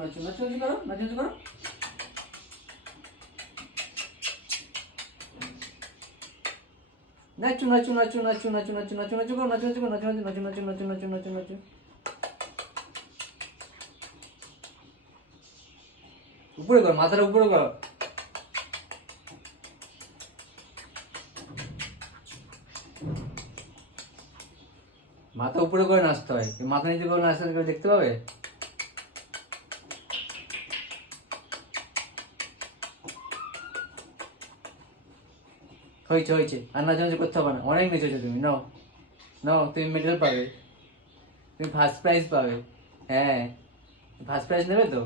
নাচু নাচু নাচু করো, নাচু নাচু করো। নাচু নাচু নাচু নাচু নাচু নাচু নাচু নাচু করো, নাচু নাচু করো, নাচু নাচু নাচু নাচু নাচু নাচু নাচু নাচু। উপরে করো, মাথাটা উপরে করো। মাথা উপরে করে নাচতে হয়, মাথা নিচে করে নাচতে কেউ দেখতে পাবে? হয়েছে হয়েছে, আর নাচানাচি করতে হবে না, অনেক নেচেছো তুমি। নাও নাও, তুমি মেডেল পাবে, তুমি ফার্স্ট প্রাইজ পাবে। হ্যাঁ, ফার্স্ট প্রাইজ নেবে তো?